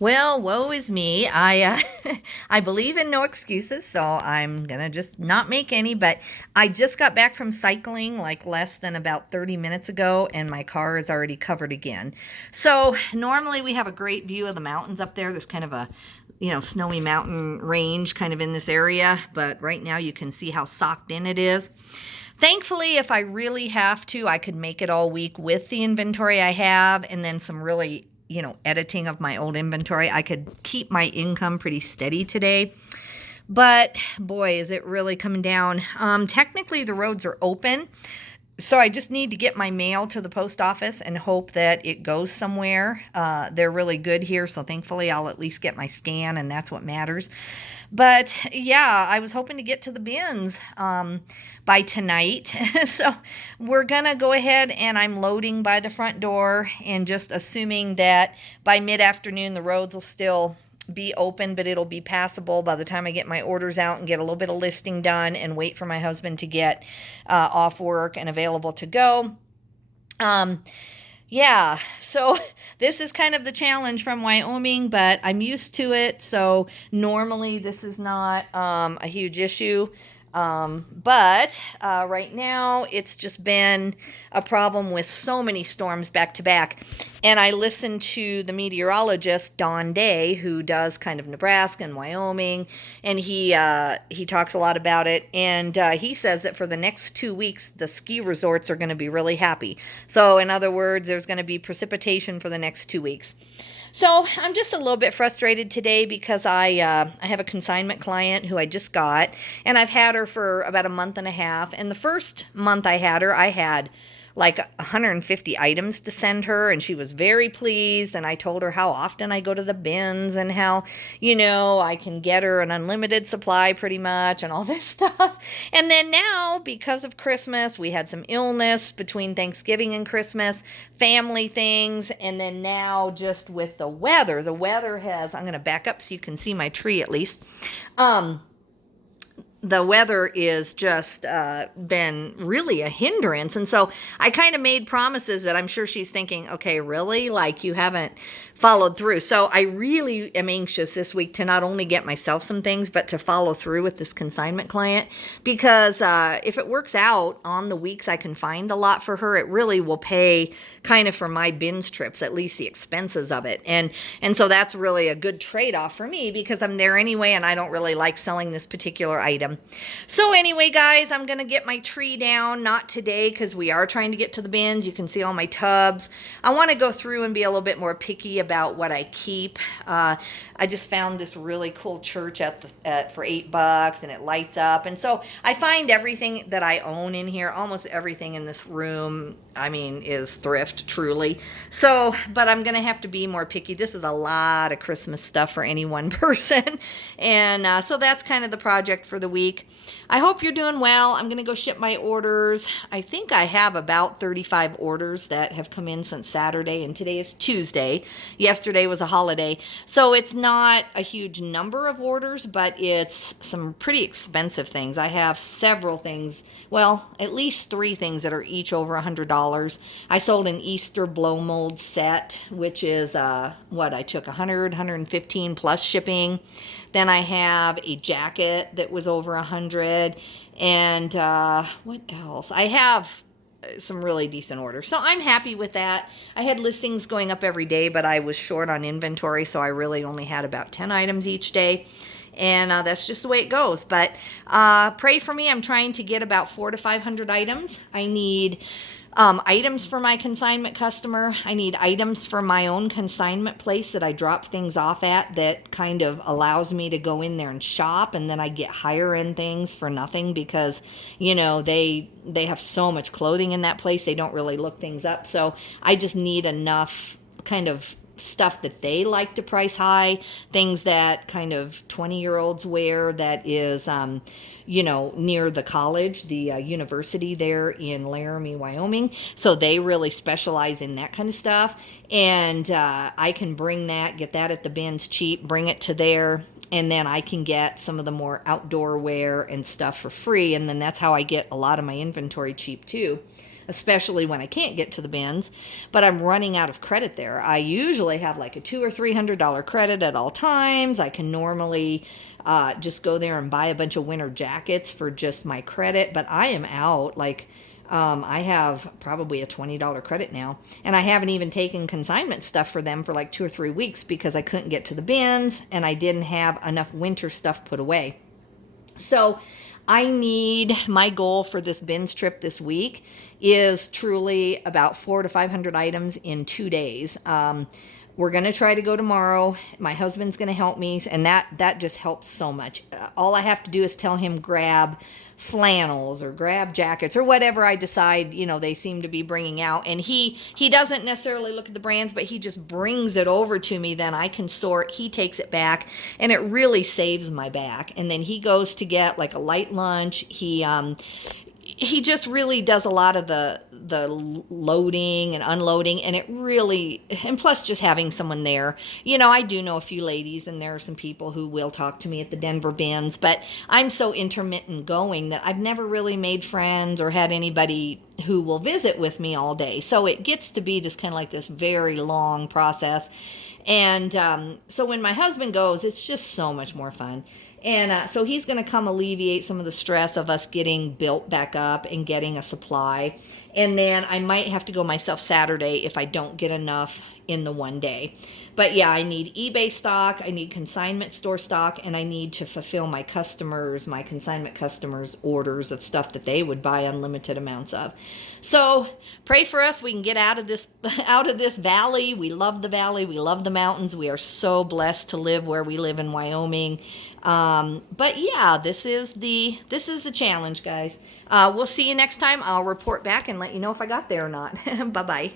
Well, woe is me. I believe in no excuses, so I'm gonna just not make any. But I just got back from cycling like less than about 30 minutes ago, and my car is already covered again. So normally we have a great view of the mountains up there. There's kind of a snowy mountain range kind of in this area, but right now you can see how socked in it is. Thankfully, if I really have to, I could make it all week with the inventory I have and then some really, editing of my old inventory. I could keep my income pretty steady today. But boy, is it really coming down. Technically, the roads are open. So I just need to get my mail to the post office and hope that it goes somewhere. They're really good here, so thankfully I'll at least get my scan, and that's what matters. But yeah, I was hoping to get to the bins by tonight. So we're going to go ahead and I'm loading by the front door and just assuming that by mid-afternoon the roads will still be open, but it'll be passable by the time I get my orders out and get a little bit of listing done and wait for my husband to get off work and available to go. Yeah, so this is kind of the challenge from Wyoming, but I'm used to it. So normally this is not a huge issue. But right now it's just been a problem with so many storms back to back. And I listened to the meteorologist, Don Day, who does kind of Nebraska and Wyoming, and he talks a lot about it. And he says that for the next 2 weeks, the ski resorts are going to be really happy. So in other words, there's going to be precipitation for the next 2 weeks. So I'm just a little bit frustrated today because I have a consignment client who I just got, and I've had her for about a month and a half. And the first month I had her, I had like 150 items to send her, and she was very pleased. And I told her how often I go to the bins and how, I can get her an unlimited supply pretty much and all this stuff. And then now, because of Christmas, we had some illness between Thanksgiving and Christmas, family things, and then now just with the weather has, I'm going to back up so you can see my tree at least. The weather is just been really a hindrance. And so I kind of made promises that I'm sure she's thinking, okay, really? Like you haven't followed through. So I really am anxious this week to not only get myself some things, but to follow through with this consignment client. Because if it works out on the weeks I can find a lot for her, it really will pay kind of for my bins trips, at least the expenses of it. And so that's really a good trade-off for me because I'm there anyway and I don't really like selling this particular item. So anyway, guys, I'm going to get my tree down, not today because we are trying to get to the bins. You can see all my tubs. I want to go through and be a little bit more picky about what I keep. I just found this really cool church for $8 and it lights up. And so I find everything that I own in here, almost everything in this room, is thrift, truly. So, but I'm going to have to be more picky. This is a lot of Christmas stuff for any one person. And so that's kind of the project for the week. I hope you're doing well. I'm going to go ship my orders. I think I have about 35 orders that have come in since Saturday, and today is Tuesday. Yesterday was a holiday. So it's not a huge number of orders, but it's some pretty expensive things. I have several things, well, at least 3 things that are each over $100. I sold an Easter blow mold set, which is I took 115 plus shipping. Then I have a jacket that was over 100. And what else? I have some really decent orders. So I'm happy with that. I had listings going up every day, but I was short on inventory, so I really only had about 10 items each day. And that's just the way it goes. But pray for me. I'm trying to get about 400 to 500 items. I need items for my consignment customer. I need items for my own consignment place that I drop things off at that kind of allows me to go in there and shop, and then I get higher end things for nothing because, they have so much clothing in that place. They don't really look things up. So I just need enough kind of stuff that they like to price high, things that kind of 20-year-olds wear that is, near the college, the university there in Laramie, Wyoming. So they really specialize in that kind of stuff. And I can bring that, get that at the bins cheap, bring it to there. And then I can get some of the more outdoor wear and stuff for free. And then that's how I get a lot of my inventory cheap too. especially when I can't get to the bins, but I'm running out of credit there. I usually have like a $200 or $300 credit at all times. I can normally just go there and buy a bunch of winter jackets for just my credit, but I am out. Like, I have probably a $20 credit now, and I haven't even taken consignment stuff for them for like 2 or 3 weeks because I couldn't get to the bins and I didn't have enough winter stuff put away. So I need, my goal for this bins trip this week is truly about 400 to 500 items in 2 days. We're going to try to go tomorrow. My husband's going to help me, and that just helps so much. All I have to do is tell him grab flannels or grab jackets or whatever I decide, they seem to be bringing out. And he doesn't necessarily look at the brands, but he just brings it over to me. Then I can sort. He takes it back, and it really saves my back. And then he goes to get like a light lunch. He just really does a lot of the loading and unloading, and it really, and plus just having someone there. I do know a few ladies, and there are some people who will talk to me at the Denver bins, but I'm so intermittent going that I've never really made friends or had anybody who will visit with me all day. So it gets to be just kind of like this very long process. And so when my husband goes, it's just so much more fun. And so he's going to come alleviate some of the stress of us getting built back up and getting a supply. And then I might have to go myself Saturday if I don't get enough in the one day. But yeah, I need eBay stock, I need consignment store stock, and I need to fulfill my consignment customers' orders of stuff that they would buy unlimited amounts of. So pray for us. We can get out of this valley. We love the valley. We love the mountains. We are so blessed to live where we live in Wyoming. But yeah, this is the challenge, guys. We'll see you next time. I'll report back and let you know if I got there or not. Bye-bye.